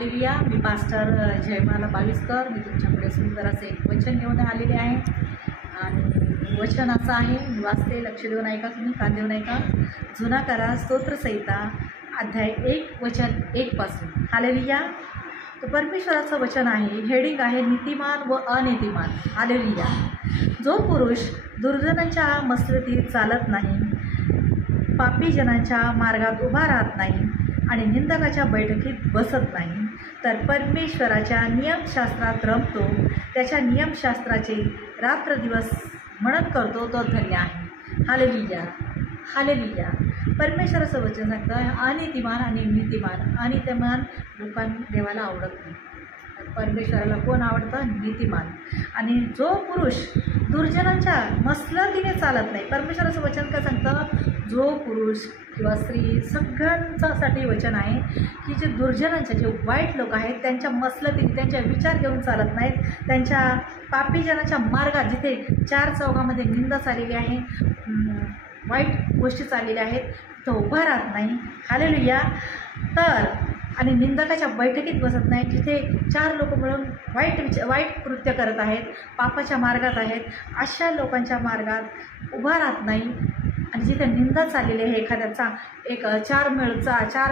Hallelujah. मी pastor Jaymala Baviskar. मी तुमच्यापुढे सुंदर असे एक वचन घेऊन आलेले आहे आणि वचन असं आहे, मी वाचते, लक्ष देऊन ऐका, तुम्ही कान देऊन ऐका. जुना करा स्तोत्रसंहिता अध्याय 1 वचन 1 पासून. हालेलुया. तर परमेश्वराचं वचन आहे, हेडिंग आहे नीतिमान व अनीतिमान. हालेलुया. जो पुरुष दुर्जनांच्या मसरतीत चालत नाही, पापी जनांच्या मार्गात उभा राहत नाही आणि निंदकाच्या बैठकीत बसत नाही, तर परमेश्वराच्या नियमशास्त्रात रमतो, त्याच्या नियमशास्त्राचे रात्रदिवस मनन करतो, तो धन्य आहे. हालेलुया. हालेलुया. परमेश्वराचं वचन सांगतं अनीतिमान आणि नीतिमान. अनीतिमान लोकांना देवाला आवडत नाही. परमेश्वराला कोण आवडतं? नीतिमान. आणि जो पुरुष दुर्जनांच्या मसलतीने चालत नाही. परमेश्वराचं वचन काय सांगतं? जो पुरुष किंवा स्त्री सगळ्यांच्यासाठी वचन आहे की जे दुर्जनांच्या, जे वाईट लोक आहेत त्यांच्या मसलतीने, त्यांच्या विचार घेऊन चालत नाहीत, त्यांच्या पापीजनाच्या मार्गात, जिथे चार चौघामध्ये निंदा चाललेली आहे, वाईट गोष्टी चाललेल्या आहेत, तो उभा राहत नाही. हालेलुया. तर आणि निंदकाच्या बैठकीत बसत नाही, जिथे चार लोक मिळून वाईट कृत्य करत आहेत, पापाच्या मार्गात आहेत, अशा लोकांच्या मार्गात उभा राहत नाही. आणि जिथे निंदा चाललेली आहे, चार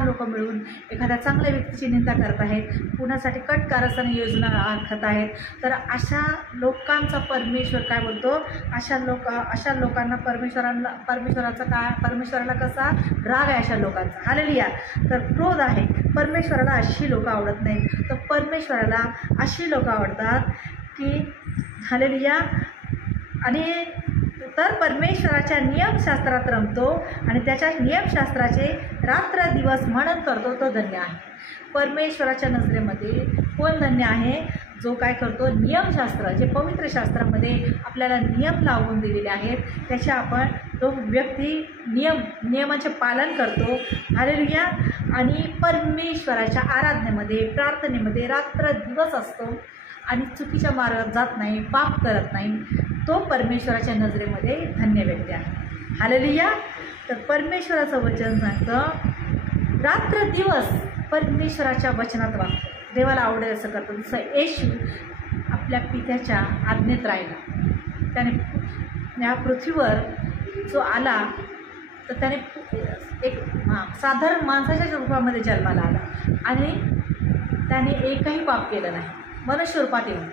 लोक मिळून एखाद्या चांगल्या व्यक्तीची निंदा करत आहेत, कुणासाठी कट कारस्थाने योजना आखत आहेत, तर अशा लोकांचा परमेश्वर काय बोलतो? अशा लोकांना परमेश्वराला कसा राग आहे अशा लोकांचा. हालेलुया. तर क्रोध आहे. परमेश्वराला अशी लोक आवडत नाहीत. तर परमेश्वराला अशी लोक आवडतात की हालेलुया. आणि तर परमेश्वराच्या नियमशास्त्रात रमतो आणि त्याच्या नियमशास्त्राचे रात्रदिवस मनन करतो, तो धन्य आहे. परमेश्वराच्या नजरेमध्ये कोण धन्य आहे? जो काय करतो? नियमशास्त्र, जे पवित्र शास्त्रामध्ये आपल्याला नियम लावून दिलेले आहेत, त्याचे तो व्यक्ती नियमाचे पालन करतो. हालेलुया. आणि परमेश्वराच्या आराधनेमध्ये, प्रार्थनेमध्ये रात्रदिवस असतो आणि चुकीच्या मार्गात जात नाही, पाप करत नाही, तो परमेश्वराच्या नजरेमध्ये धन्य व्यक्ती आहे. हालेलुया. तर परमेश्वराचं वचन सांगतं रात्रदिवस परमेश्वराच्या वचनात वागतो, देवाला आवडेल असं करतो. जसं येशू आपल्या पित्याच्या आज्ञेत राहिला, त्याने या पृथ्वीवर जो आला तर त्याने एक साधारण माणसाच्या रूपामध्ये जन्माला आला आणि त्याने एकही पाप केलं नाही, मनुष्य रूपात येऊन.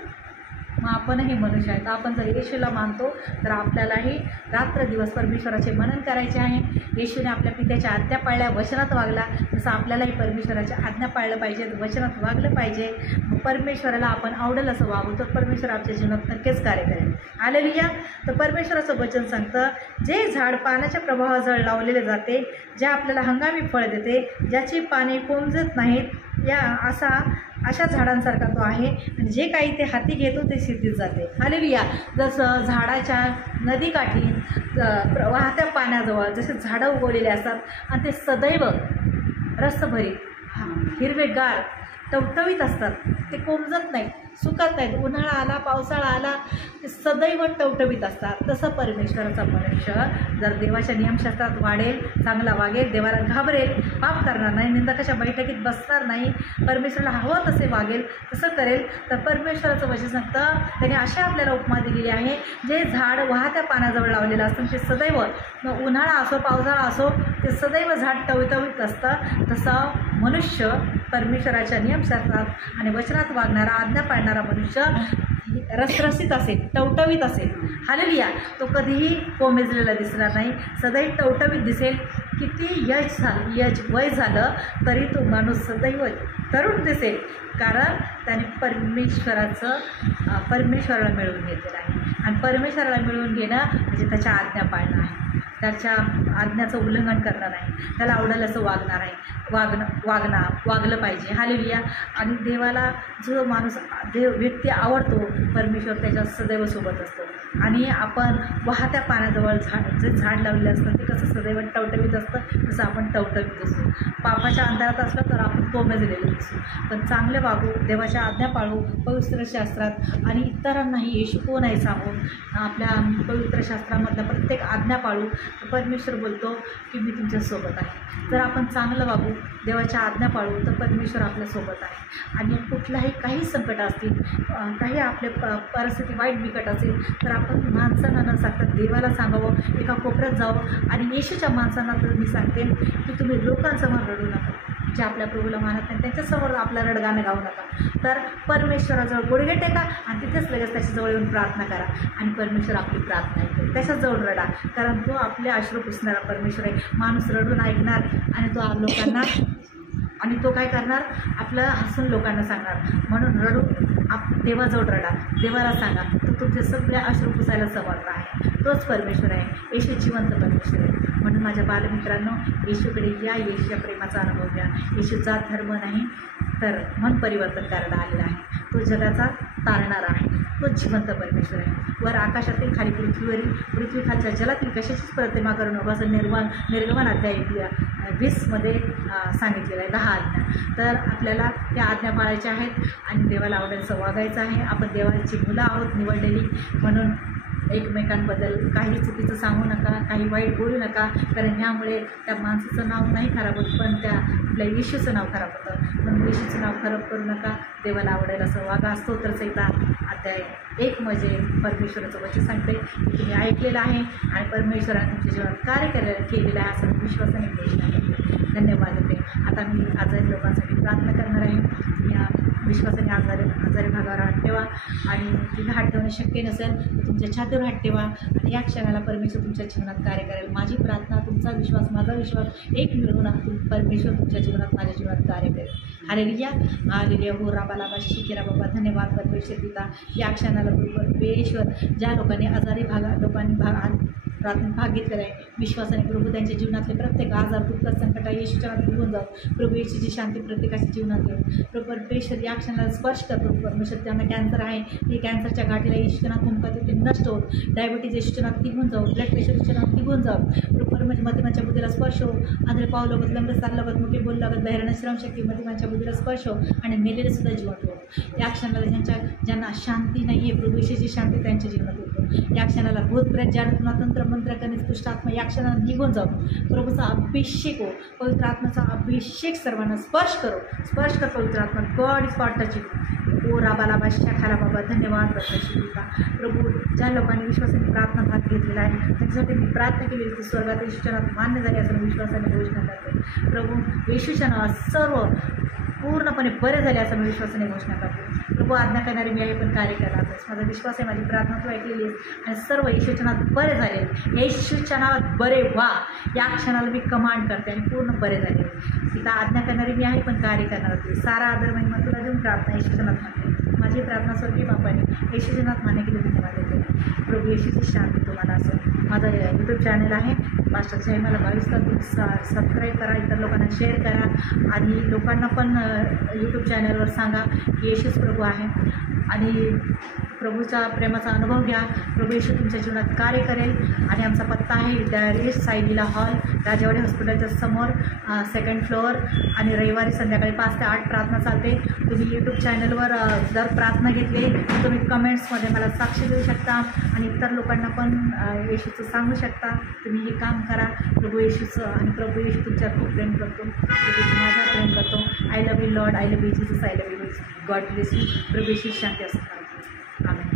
मग आपणही मनुष्य आहेत. आपण जर येशूला मानतो तर आपल्यालाही रात्रदिवस परमेश्वराचे मनन करायचे आहे. येशूने आपल्या पित्याच्या आज्ञा पाळल्या, वचनात वागला, तसं आपल्यालाही परमेश्वराच्या आज्ञा पाळलं पाहिजे, वचनात वागलं पाहिजे. मग परमेश्वराला आपण आवडेल असं वागू तर परमेश्वर आपल्या जीवनात नक्कीच कार्य करेल. हालेलुया. तर परमेश्वराचं वचन सांगतं जे झाड पाण्याच्या प्रभावाजवळ लावलेले जाते, जे आपल्याला हंगामी फळ देते, ज्याची पाने कोंबजत नाहीत, अशा झाडांसारखा तो आहे आणि जे काही ते हाती घेतो ते सिद्धीत जाते. हालेलुया. जसं झाडाच्या नदीकाठी वाहत्या पाण्याजवळ जसे झाडं उगवलेले असतात आणि ते सदैव रसभरीत, हिरवेगार, टवटवीत असतात, ते कोंबजत नाहीत, सुकत नाहीत. उन्हाळा आला, पावसाळा आला, ते सदैव टवटवीत असतात. तसं परमेश्वराचा मनुष्य जर देवाच्या नियमशास्त्रात वाढेल, चांगला वागेल, देवाला घाबरेल, पाप करणार नाही, निंदकाच्या बैठकीत बसणार नाही, परमेश्वराला हवं तसे वागेल, तसं करेल, तर परमेश्वराचं वचन सांगतं त्याने अशा आपल्याला उपमा दिलेली आहे, जे झाड वाहत्या पाण्याजवळ लावलेलं असतं ते सदैव, उन्हाळा असो पावसाळा असो, ते सदैव झाड टवटवीत असतं. तसं मनुष्य परमेश्वराच्या नियमशास्त्रात आणि वचनात वागणारा, आज्ञा पाळणारा मनुष्य रसरसीत असेल, टवटवीत असेल. हालेलुया. तो कधीही कोमेजलेला दिसणार नाही, सदैव टवटवीत दिसेल. किती वय झालं तरी तो माणूस सदैव तरुण दिसेल, कारण त्याने परमेश्वराला मिळवून घेतलेलं आहे. आणि परमेश्वराला मिळवून घेणं म्हणजे त्याच्या आज्ञा पाळणं आहे, त्याच्या आज्ञाचं उल्लंघन करणं नाही, त्याला आवडेल असं वागणार आहे, वागलं पाहिजे. हालेलुया. आणि देवाला जो माणूस व्यक्ती आवडतो, परमेश्वर त्याच्या सदैव सोबत असतो. आणि आपण वाहत्या पाण्याजवळ जे झाड लावलेलं असतं ते कसं सदैव टवटवीत असतं, तसं आपण टवटवीत असतो. पापाच्या अंधारात असलं तर आपण कोमेजलेले दिसू. पण चांगले वागू, देवाच्या आज्ञा पाळू, पवित्र शास्त्रात आणि इतरांनाही येशू कोण आहे सांगून आपल्या पवित्र शास्त्रामधल्या प्रत्येक आज्ञा पाळू. परमेश्वर बोलतो की मी तुमच्यासोबत आहे. जर आपण चांगलं वागू, देवाच्या आज्ञा पाळू, तर परमेश्वर आपल्यासोबत आहे. आणि कुठलाही काही संकट असतील, काही आपल्या परिस्थिती वाईट बिकट असेल, तर आपण माणसांना न सांगता देवाला सांगावं, एका कोपऱ्यात जावं. आणि येशूच्या माणसांना तर मी सांगते की तुम्ही लोकांसमोर रडू नका, जे आपल्या प्रभूला मानत नाही त्यांच्यासमोर आपलं रडगाणं गाऊ नका. तर परमेश्वराजवळ गुडघे टेका आणि तिथेच लगेच त्याच्याजवळ येऊन प्रार्थना करा. आणि परमेश्वर आपली प्रार्थना ऐकतो. त्याच्याजवळ रडा, कारण तो आपले अश्रू पुसणारा परमेश्वर आहे. माणूस रडून ऐकणार आणि तो लोकांना आणि तो काय करणार, आपलं हसून लोकांना सांगणार. म्हणून रडून देवाजवळ रडा, देवाला सांगा, तो तुमचे सगळे अश्रू पुसायला समर्थ आहे. तोच परमेश्वर आहे, येशू जिवंत परमेश्वर आहे. म्हणून माझ्या बालमित्रांनो, येशूकडे या, येशूच्या प्रेमाचा अनुभव घ्या. येशूचा धर्म नाही तर मन परिवर्तन करायला आलेला आहे. तो जगाचा तारणारा आहे, तो जिवंत परमेश्वर आहे. वर आकाशातील खाली पृथ्वीखालच्या जलातील कशाचीच प्रतिमा करू नको, असं निर्गमन अध्याय 20मध्ये सांगितलेलं आहे, 10 आज्ञा. तर आपल्याला त्या आज्ञा पाळायच्या आहेत आणि देवाला आवडेल असं वागायचं आहे. आपण देवाची मुलं आहोत निवडलेली. म्हणून एकमेकांबद्दल काही चुकीचं सांगू नका, काही वाईट बोलू नका, कारण ह्यामुळे त्या माणसाचं नाव नाही खराब होत, पण त्या आपल्या येशूचं नाव खराब होतं. म्हणून येशूचं नाव खराब करू नका, देवाला आवडेल असं वागा. स्तोत्रसंहिता अध्याय 1 म्हणजे परमेश्वराचं वचन सांगते की तुम्ही ऐकलेलं आहे आणि परमेश्वराने तुमच्या जीवनात कार्य केलेलं आहे असं विश्वासाने घोषणा करते. धन्यवाद देते. आता मी आजारी लोकांसाठी प्रार्थना करणार आहे. या विश्वासाने आजारी भागावर हात ठेवा आणि तिला हात ठेवणं शक्य नसेल तर तुमच्या छातीवर हात ठेवा आणि या क्षणाला परमेश्वर तुमच्या जीवनात कार्य करेल. माझी प्रार्थना, तुमचा विश्वास, माझा विश्वास एक मिळवून परमेश्वर तुमच्या जीवनात, माझ्या जीवनात कार्य करेल. Hallelujah, hallelujah. हो राबाला शिकेरा बाबा, धन्यवाद परमेश्वर पिता. या क्षणाला परमेश्वर ज्या लोकांनी आजारी लोकांनी प्रार्थना भाग घेतलेला आहे, विश्वासाने प्रभू त्यांच्या जीवनातले प्रत्येक आजार, दुःख, संकट येशूच्या नावात निघून जाऊ. प्रभू येशूची शांती प्रत्येकाच्या जीवनात येऊ. प्रभू परमेश्वर या क्षणाला स्पर्श करतो. परमेश्वर त्यांना कॅन्सर आहे, हे कॅन्सरच्या गाठीला येशूच्या नावात मुंबईत ते नष्ट होत. डायबिटीज येशूच्या नावात निघून जाऊ. ब्लड प्रेशर येशूच्या नावात निघून जाऊ. प्रभू परमेश्वर मतिमाच्या बुद्धीला स्पर्श हो. आंध्रे पाव लगत, लंबे सार लगत, मुके बोल लागत, बहिरण श्रमशक्ती मतिमाच्या बुद्धीला स्पर्श हो आणि मेलेले सुद्धा जीवन हो. या क्षणाला ज्यांना शांती नाही आहे, प्रभू येशूची शांती त्यांच्या जीवनात होतो. या क्षणाला भूतप्रेत, जादू, तंत्र, मंत्र, कनिष्ठ, दुष्ट आत्मा या क्षणाला निघून जाऊ. प्रभूचा अभिषेक हो, पवित्र आत्म्याचा अभिषेक सर्वांना स्पर्श करो. स्पर्श कर पवित्र आत्मा. God is part touching. ओ राबाला शाखाला बाबा, धन्यवाद परमेश्वर. प्रभू ज्या लोकांनी विश्वासाने प्रार्थना भाग घेतलेला आहे त्यांच्यासाठी मी प्रार्थना केलेली ती स्वर्गात येशूच्या नावात मान्य झाली असं विश्वासाने घोषणा करते. प्रभू येशूच्या नावात सर्व पूर्णपणे बरे झाले असं मी विश्वासाने घोषणा करते. प्रभू आज्ञा करणारी मी आहे पण कार्य करणार. माझा विश्वास आहे, माझी प्रार्थना तू ऐकलेली आहे आणि सर्व येशूच्या नावात बरे झाले. येशूच्या नावात बरे व्हा या क्षणाला मी कमांड करते आणि पूर्ण बरे झाले. तिथं आज्ञा करणारी मी आहे पण कार्य करणार होते. सारा आदर महिमा तुला देऊन प्रार्थना येशूच्या नावात मानते. माझी प्रार्थना स्वर्गीय बापाने येशूच्या नावात मान्य केली धन्यवाद देते. प्रभू येशूची शांती तुम्हाला असो. माझा यूट्यूब चॅनल आहे मास्टर जय, मला 22 सबस्क्राईब करा, इतर लोकांना शेअर करा आणि लोकांना पण यूट्यूब चॅनलवर सांगा की येशूच प्रभू आहे आणि प्रभूच्या प्रेमाचा अनुभव घ्या. प्रभू येशू तुमच्या जीवनात कार्य करेल. आणि आमचा पत्ता आहे विद्यालय साईलीला हॉल, राजेवाडी हॉस्पिटलच्या समोर, 2nd फ्लोअर. आणि रविवारी संध्याकाळी 5 ते 8 प्रार्थना चालते. तुम्ही यूट्यूब चॅनलवर जर प्रार्थना घेतली तर तुम्ही कमेंट्समध्ये मला साक्ष देऊ शकता आणि इतर लोकांना पण येशूचं सांगू शकता. तुम्ही हे काम करा. प्रभू येशूचं आणि प्रभू येशू तुमच्यावर खूप प्रेम करतो. माझा प्रेम करतो. I love you Lord, I love you Jesus, I love you God bless you. प्रभू येशू शांती असतात. आमेन.